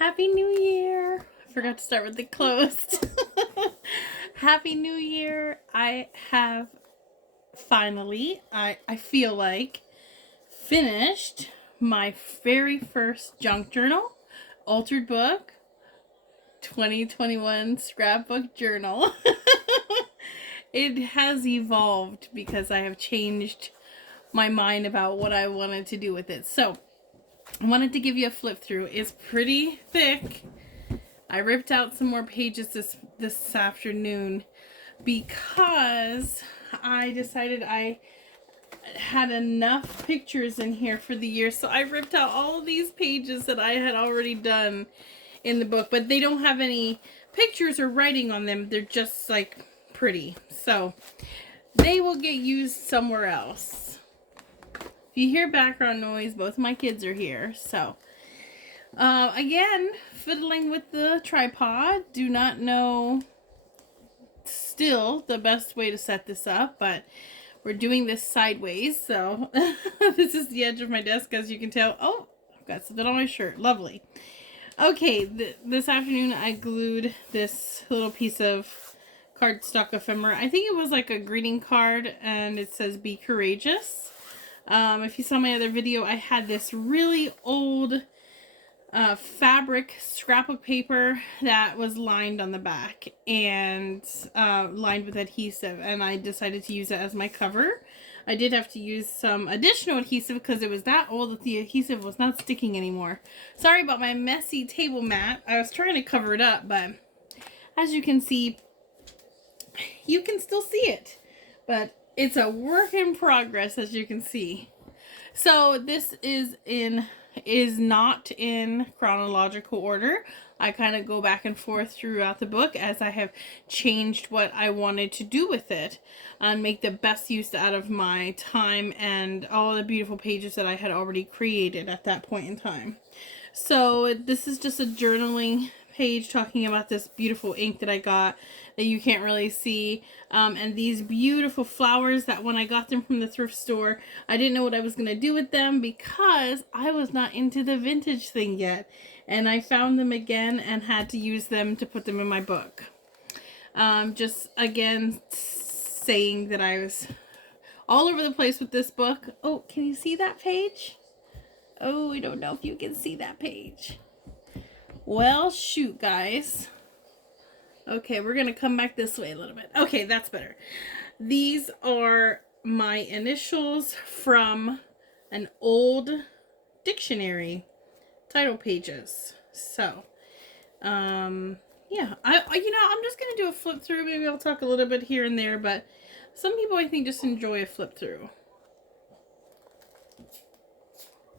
Happy New Year! I forgot to start with the closed. Happy New Year! I have finally, I feel like, finished my very first junk journal, altered book, 2021 scrapbook journal. It has evolved because I have changed my mind about what I wanted to do with it. So, I wanted to give you a flip through. It's pretty thick. I ripped out some more pages this afternoon because I decided I had enough pictures in here for the year. So I ripped out all of these pages that I had already done in the book, but they don't have any pictures or writing on them. They're just like pretty. So they will get used somewhere else. If you hear background noise, both of my kids are here. So, again, fiddling with the tripod. Do not know still the best way to set this up, but we're doing this sideways. So, this is the edge of my desk, as you can tell. Oh, I've got something on my shirt. Lovely. Okay, this afternoon I glued this little piece of cardstock ephemera. I think it was like a greeting card, and it says, "Be courageous." If you saw my other video, I had this really old fabric scrapbook paper that was lined on the back and lined with adhesive, and I decided to use it as my cover. I did have to use some additional adhesive because it was that old that the adhesive was not sticking anymore. Sorry about my messy table mat. I was trying to cover it up, but as you can see, you can still see it. But it's a work in progress, as you can see. So this is not in chronological order. I kind of go back and forth throughout the book as I have changed what I wanted to do with it and make the best use out of my time and all the beautiful pages that I had already created at that point in time. So this is just a journaling page talking about this beautiful ink that I got that you can't really see, and these beautiful flowers that when I got them from the thrift store, I didn't know what I was going to do with them because I was not into the vintage thing yet, and I found them again and had to use them to put them in my book. Just again saying that I was all over the place with this book. Oh, can you see that page? Oh, I don't know if you can see that page. Well, shoot, guys. Okay, we're going to come back this way a little bit. Okay, that's better. These are my initials from an old dictionary title pages. So, yeah, I'm just going to do a flip through. Maybe I'll talk a little bit here and there, but some people, I think, just enjoy a flip through.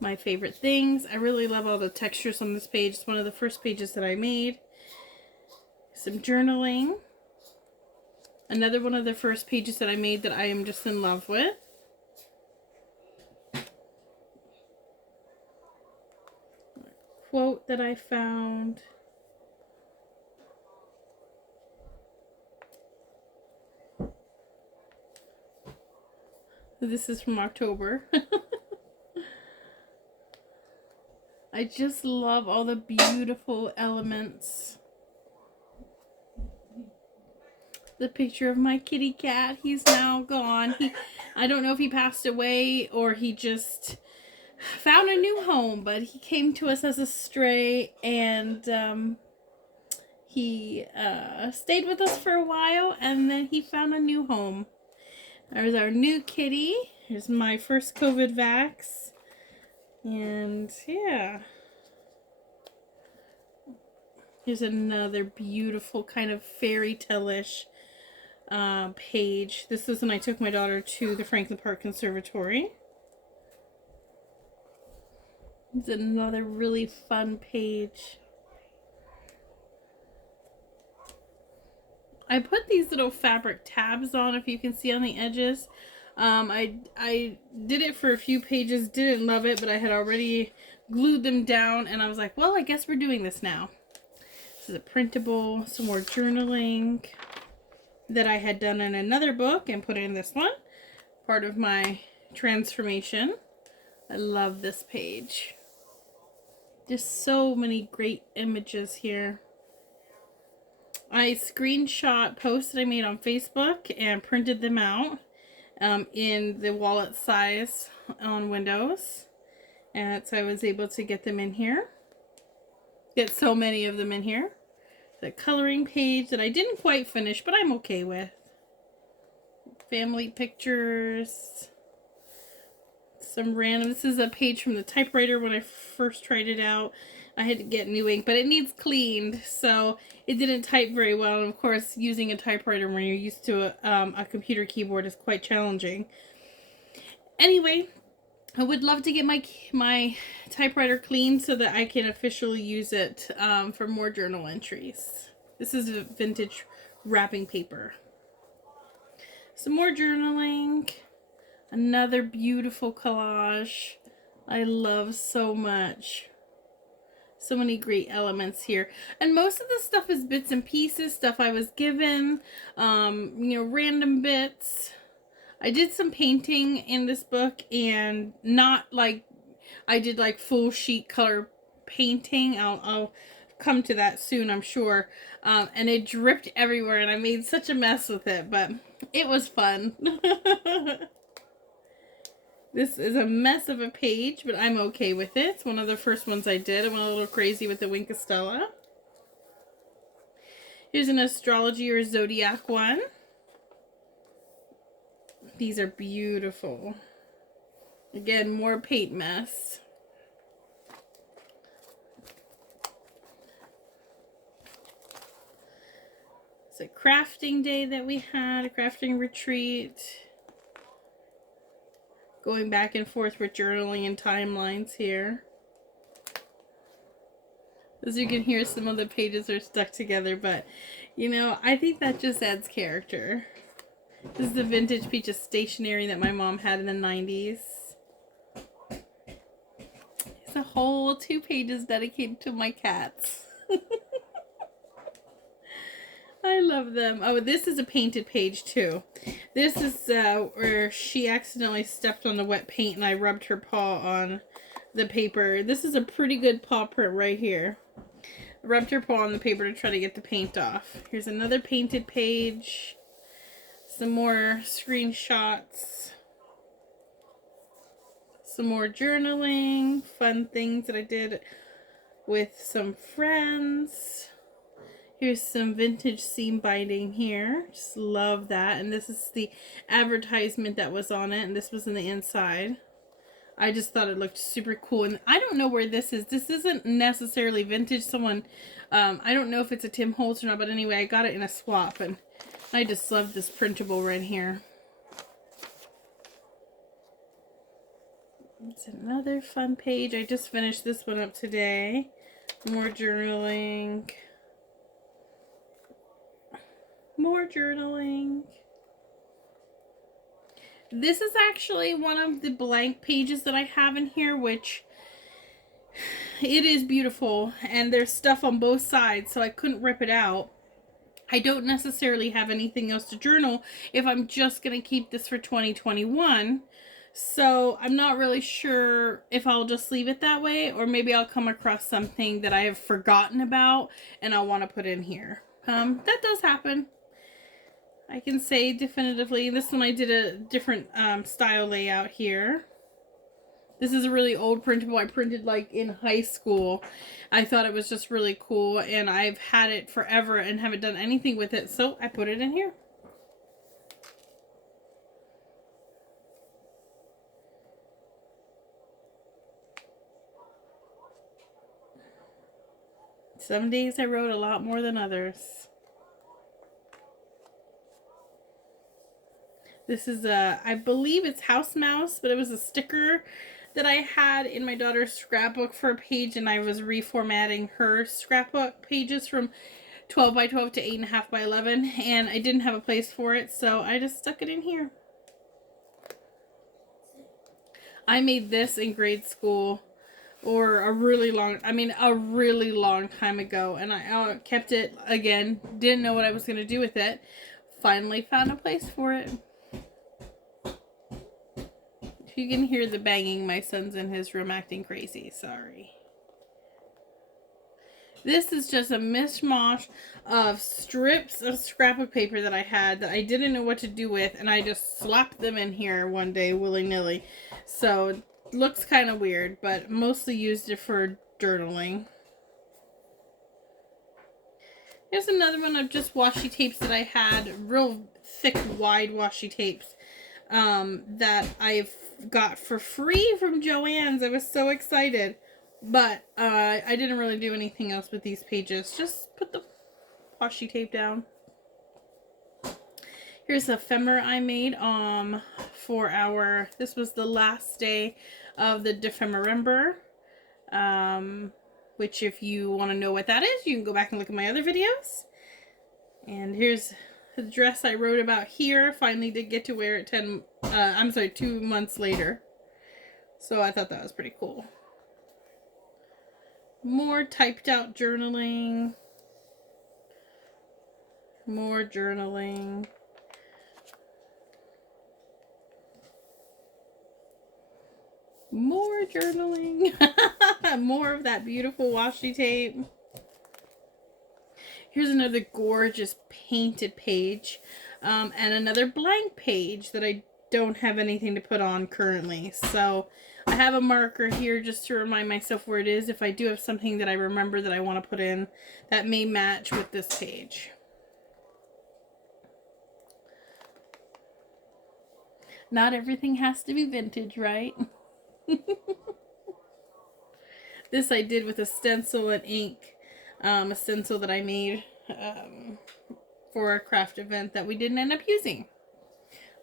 My favorite things. I really love all the textures on this page. It's one of the first pages that I made. Some journaling. Another one of the first pages that I made that I am just in love with. A quote that I found. This is from October. I just love all the beautiful elements. The picture of my kitty cat. He's now gone. I don't know if he passed away or he just found a new home, but he came to us as a stray, and he stayed with us for a while, and then he found a new home. There's our new kitty. Here's my first COVID vax. And yeah, here's another beautiful kind of fairy tale-ish page. This is when I took my daughter to the Franklin Park Conservatory. It's another really fun page. I put these little fabric tabs on, if you can see on the edges. I did it for a few pages, didn't love it, but I had already glued them down, and I was like, well, I guess we're doing this now. This is a printable, some more journaling that I had done in another book and put in this one. Part of my transformation. I love this page. Just so many great images here. I screenshot posts that I made on Facebook and printed them out in the wallet size on Windows. And so I was able to get them in here. Get so many of them in here. The coloring page that I didn't quite finish, but I'm okay with. Family pictures. Some random, this is a page from the typewriter when I first tried it out. I had to get new ink, but it needs cleaned, so it didn't type very well. And of course, using a typewriter when you're used to a computer keyboard is quite challenging. Anyway, I would love to get my typewriter cleaned so that I can officially use it for more journal entries. This is a vintage wrapping paper. Some more journaling. Another beautiful collage. I love so much. So many great elements here. And most of the stuff is bits and pieces, stuff I was given, random bits. I did some painting in this book, and not like I did like full sheet color painting. I'll come to that soon, I'm sure. And it dripped everywhere, and I made such a mess with it, but it was fun. This is a mess of a page, but I'm okay with it. It's one of the first ones I did. I went a little crazy with the Winkestella. Here's an astrology or zodiac one. These are beautiful. Again, more paint mess. It's a crafting day that we had, a crafting retreat. Going back and forth with journaling and timelines here. As you can hear, some of the pages are stuck together, but I think that just adds character. This is the vintage piece of stationery that my mom had in the 90s. It's a whole 2 pages dedicated to my cats. I love them. Oh, this is a painted page too. This is where she accidentally stepped on the wet paint and I rubbed her paw on the paper. This is a pretty good paw print right here. I rubbed her paw on the paper to try to get the paint off. Here's another painted page. Some more screenshots. Some more journaling. Fun things that I did with some friends. Here's some vintage seam binding here. Just love that. And this is the advertisement that was on it. And this was in the inside. I just thought it looked super cool. And I don't know where this is. This isn't necessarily vintage. Someone, I don't know if it's a Tim Holtz or not. But anyway, I got it in a swap. And I just love this printable right here. It's another fun page. I just finished this one up today. More journaling. More journaling. This is actually one of the blank pages that I have in here, which it is beautiful, and there's stuff on both sides, so I couldn't rip it out. I don't necessarily have anything else to journal if I'm just going to keep this for 2021. So I'm not really sure if I'll just leave it that way, or maybe I'll come across something that I have forgotten about and I'll want to put in here. That does happen. I can say definitively. This one I did a different style layout here. This is a really old printable I printed like in high school. I thought it was just really cool, and I've had it forever and haven't done anything with it, so I put it in here. Some days I wrote a lot more than others. This is I believe it's House Mouse, but it was a sticker that I had in my daughter's scrapbook for a page, and I was reformatting her scrapbook pages from 12 by 12 to 8.5 by 11, and I didn't have a place for it, so I just stuck it in here. I made this in grade school, or a really long time ago, and I kept it, again, didn't know what I was going to do with it. Finally found a place for it. If you can hear the banging, my son's in his room acting crazy. Sorry. This is just a mishmash of strips of scrapbook paper that I had that I didn't know what to do with, and I just slapped them in here one day willy-nilly. So it looks kind of weird, but mostly used it for journaling. Here's another one of just washi tapes that I had, real thick, wide washi tapes that I've got for free from Joann's. I was so excited. But I didn't really do anything else with these pages. Just put the washi tape down. Here's a ephemera I made for our, this was the last day of the Defemember. Which if you want to know what that is, you can go back and look at my other videos. And here's the dress I wrote about here. Finally did get to wear it 2 months later. So I thought that was pretty cool. More typed out journaling. More journaling. More journaling. More of that beautiful washi tape. Here's another gorgeous painted page. And another blank page that I don't have anything to put on currently. So I have a marker here just to remind myself where it is if I do have something that I remember that I want to put in that may match with this page. Not everything has to be vintage, right? This I did with a stencil and ink. A stencil that I made for a craft event that we didn't end up using.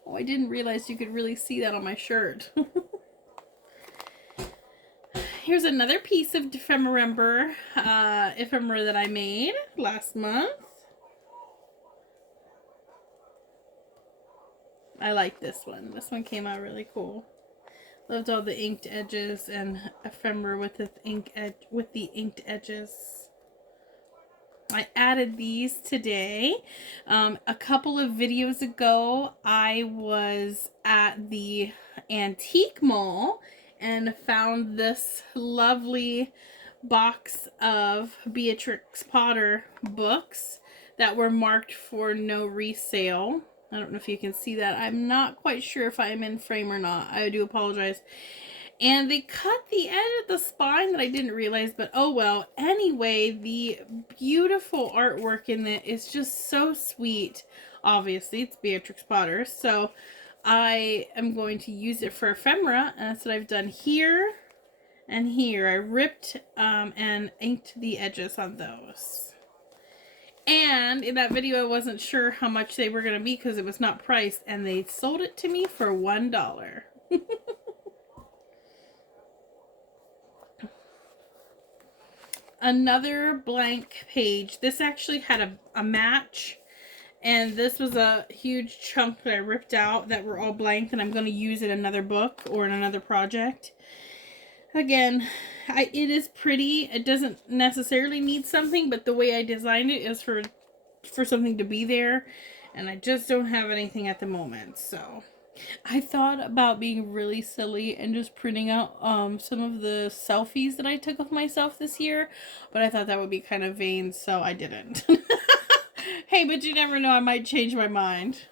Oh, I didn't realize you could really see that on my shirt. Here's another piece of ephemera that I made last month. I like this one. This one came out really cool. Loved all the inked edges and ephemera with the inked edges. I added these today. A couple of videos ago, I was at the antique mall and found this lovely box of Beatrix Potter books that were marked for no resale. I don't know if you can see that. I'm not quite sure if I'm in frame or not. I do apologize. And they cut the edge of the spine that I didn't realize, but oh well. Anyway, the beautiful artwork in it is just so sweet. Obviously, it's Beatrix Potter. So I am going to use it for ephemera, and that's what I've done here and here. I ripped and inked the edges on those. And in that video, I wasn't sure how much they were going to be because it was not priced, and they sold it to me for $1. Another blank page. This actually had a match, and this was a huge chunk that I ripped out that were all blank, and I'm going to use in another book or in another project. Again, it is pretty. It doesn't necessarily need something, but the way I designed it is for something to be there, and I just don't have anything at the moment. So I thought about being really silly and just printing out some of the selfies that I took of myself this year, but I thought that would be kind of vain, so I didn't. Hey, but you never know, I might change my mind.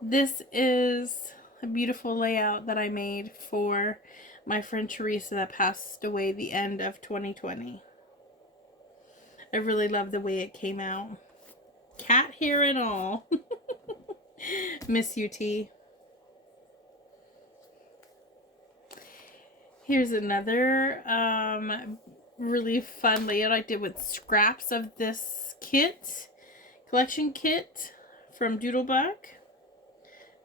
This is a beautiful layout that I made for my friend Teresa that passed away the end of 2020. I really love the way it came out. Cat hair and all. Miss you, T. Here's another really fun layout I did with scraps of this collection kit from Doodlebug.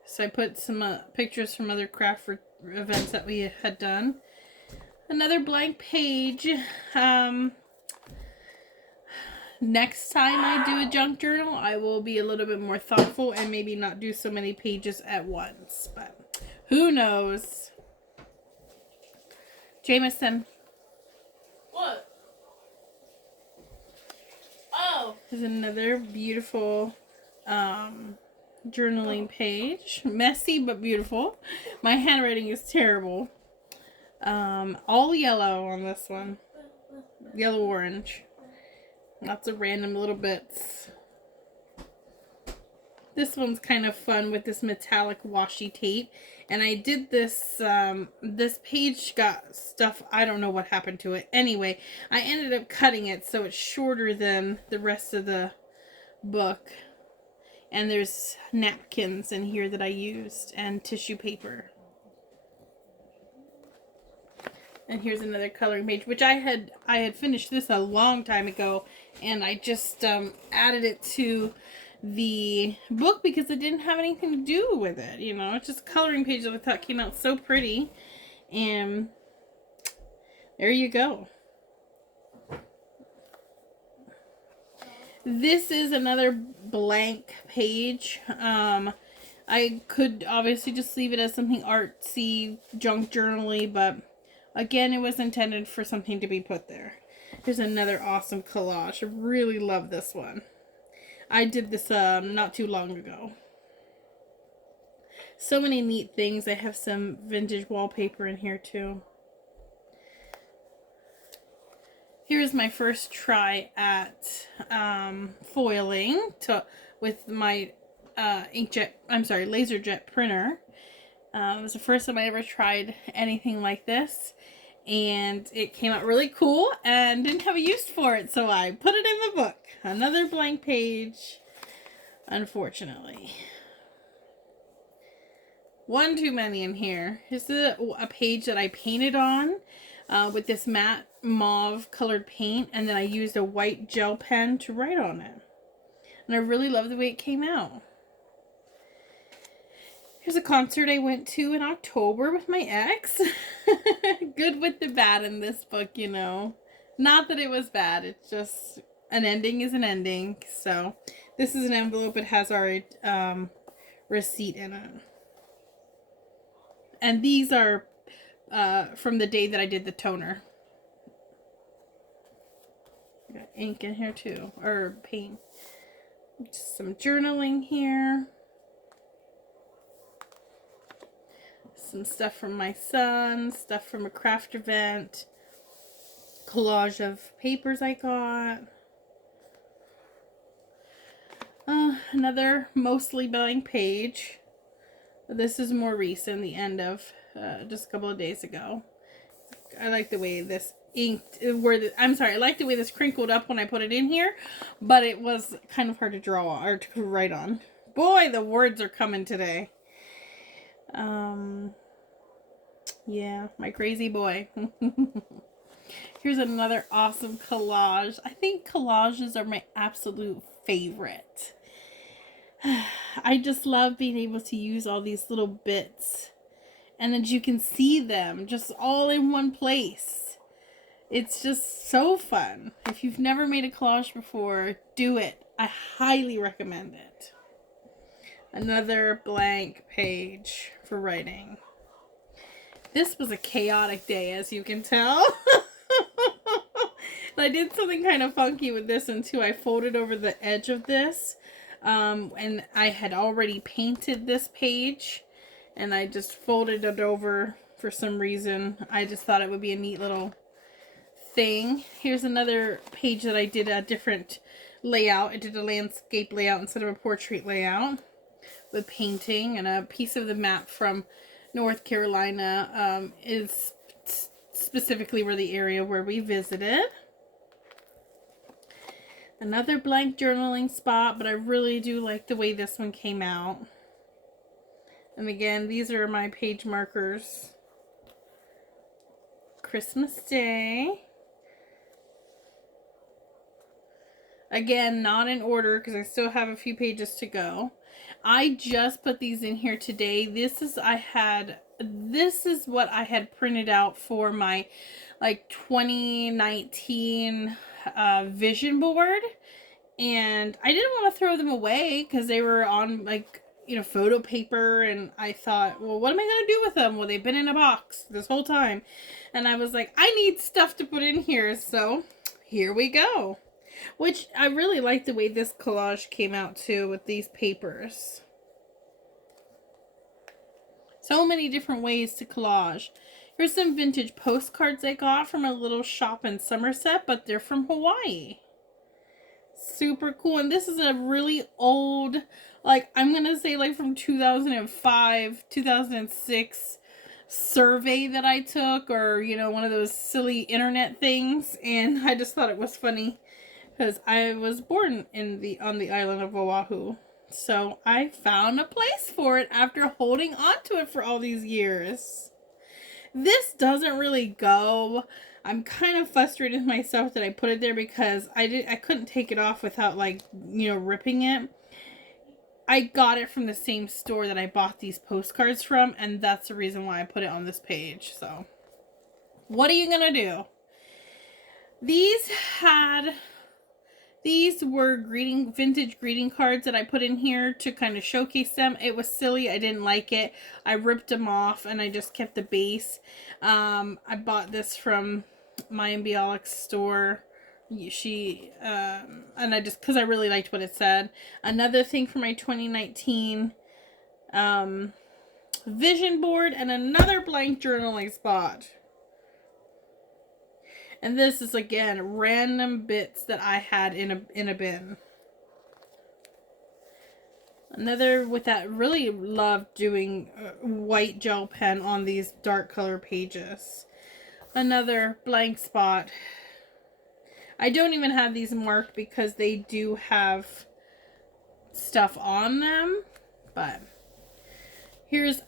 So I put some pictures from other craft events that we had done. Another blank page. Next time I do a junk journal, I will be a little bit more thoughtful and maybe not do so many pages at once. But who knows? Jameson. What? Oh. There's another beautiful journaling page. Messy but beautiful. My handwriting is terrible. All yellow on this one. Yellow orange. Lots of random little bits. This one's kind of fun with this metallic washi tape. And I did this, this page got stuff, I don't know what happened to it. Anyway, I ended up cutting it so it's shorter than the rest of the book. And there's napkins in here that I used and tissue paper. And here's another coloring page, which I had finished this a long time ago, and I just added it to the book because it didn't have anything to do with it, you know. It's just a coloring page that I thought came out so pretty, and there you go. This is another blank page. I could obviously just leave it as something artsy, junk journal-y, but again, it was intended for something to be put there. Here's another awesome collage. I really love this one. I did this not too long ago. So many neat things. I have some vintage wallpaper in here too. Here's my first try at foiling with my LaserJet printer. It was the first time I ever tried anything like this, and it came out really cool and didn't have a use for it, so I put it in the book. Another blank page, unfortunately. One too many in here. This is a page that I painted on with this matte mauve colored paint, and then I used a white gel pen to write on it. And I really love the way it came out. Here's a concert I went to in October with my ex. Good with the bad in this book, you know. Not that it was bad, it's just an ending is an ending. So this is an envelope. It has our receipt in it. And these are from the day that I did the toner. I got ink in here too, or paint. Just some journaling here. Some stuff from my son, stuff from a craft event, collage of papers I got. Another mostly blank page. This is more recent, the end of just a couple of days ago. I like the way this inked, I like the way this crinkled up when I put it in here, but it was kind of hard to draw or to write on. Boy, the words are coming today. Yeah, my crazy boy. Here's another awesome collage. I think collages are my absolute favorite. I just love being able to use all these little bits and then you can see them just all in one place. It's just so fun. If you've never made a collage before, do it. I highly recommend it. Another blank page for writing. This was a chaotic day, as you can tell. I did something kind of funky with this one too. I folded over the edge of this. And I had already painted this page. And I just folded it over for some reason. I just thought it would be a neat little thing. Here's another page that I did a different layout. I did a landscape layout instead of a portrait layout. With painting, and a piece of the map from North Carolina is specifically where the area where we visited. Another blank journaling spot, but I really do like the way this one came out. And again, these are my page markers. Christmas Day. Again, not in order because I still have a few pages to go. I just put these in here today. This is what I had printed out for my like 2019 vision board, and I didn't want to throw them away because they were on like, you know, photo paper, and I thought, well, what am I going to do with them? Well, they've been in a box this whole time, and I was like, I need stuff to put in here, so here we go. Which I really like the way this collage came out too with these papers. So many different ways to collage. Here's some vintage postcards I got from a little shop in Somerset, but they're from Hawaii. Super cool. And this is a really old, like, I'm going to say like from 2005, 2006 survey that I took, or, you know, one of those silly internet things. And I just thought it was funny because I was born on the island of Oahu. So I found a place for it after holding on to it for all these years. This doesn't really go. I'm kind of frustrated with myself that I put it there because I couldn't take it off without, like, you know, ripping it. I got it from the same store that I bought these postcards from, and that's the reason why I put it on this page. So, what are you gonna do? These were vintage greeting cards that I put in here to kind of showcase them. It was silly. I didn't like it. I ripped them off and I just kept the base. I bought this from Maya Bialik's store. And because I really liked what it said. Another thing for my 2019 vision board, and another blank journaling spot. And this is, again, random bits that I had in a bin. Another with that, really loved doing white gel pen on these dark color pages. Another blank spot. I don't even have these marked because they do have stuff on them. But here's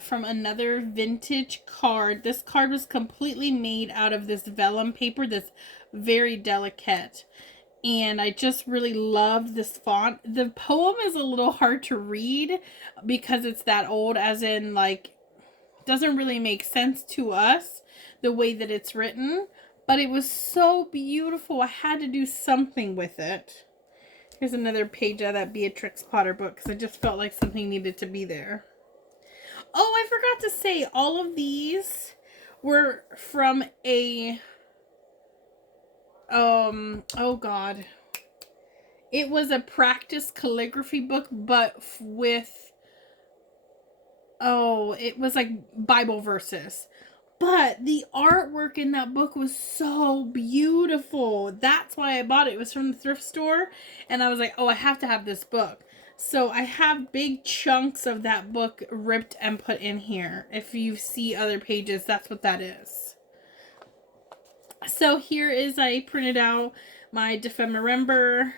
from another vintage card. This card was completely made out of this vellum paper that's very delicate. And I just really loved this font. The poem is a little hard to read because it's that old, as in, like, doesn't really make sense to us the way that it's written. But it was so beautiful. I had to do something with it. Here's another page of that Beatrix Potter book because I just felt like something needed to be there. Oh, I forgot to say, all of these were from a, oh God. It was a practice calligraphy book, but with, it was like Bible verses. But the artwork in that book was so beautiful. That's why I bought it. It was from the thrift store. And I was like, oh, I have to have this book. So I have big chunks of that book ripped and put in here. If you see other pages, that's what that is. So here is, I printed out my December,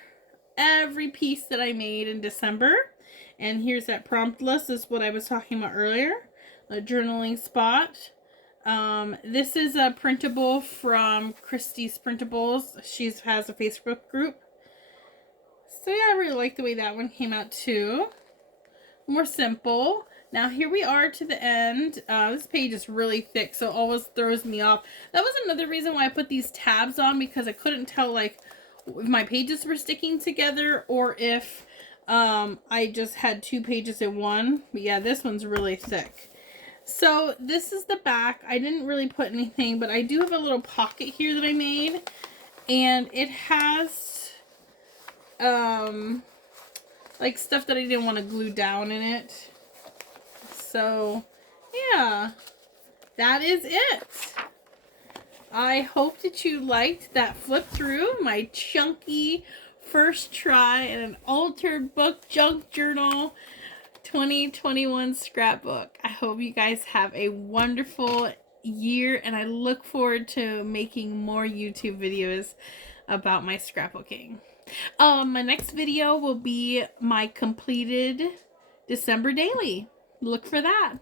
every piece that I made in December. And here's that prompt list. This is what I was talking about earlier. A journaling spot. This is a printable from Christie's Printables. She has a Facebook group. So yeah, I really like the way that one came out too. More simple. Now here we are to the end. This page is really thick, so it always throws me off. That was another reason why I put these tabs on, because I couldn't tell, like, if my pages were sticking together or if I just had two pages in one. But yeah, this one's really thick. So this is the back. I didn't really put anything, but I do have a little pocket here that I made. And it has like stuff that I didn't want to glue down in it. So yeah, that is it. I hope that you liked that flip through my chunky first try at an altered book junk journal 2021 scrapbook. I hope you guys have a wonderful year, and I look forward to making more YouTube videos about my scrapbooking. My next video will be my completed December daily. Look for that.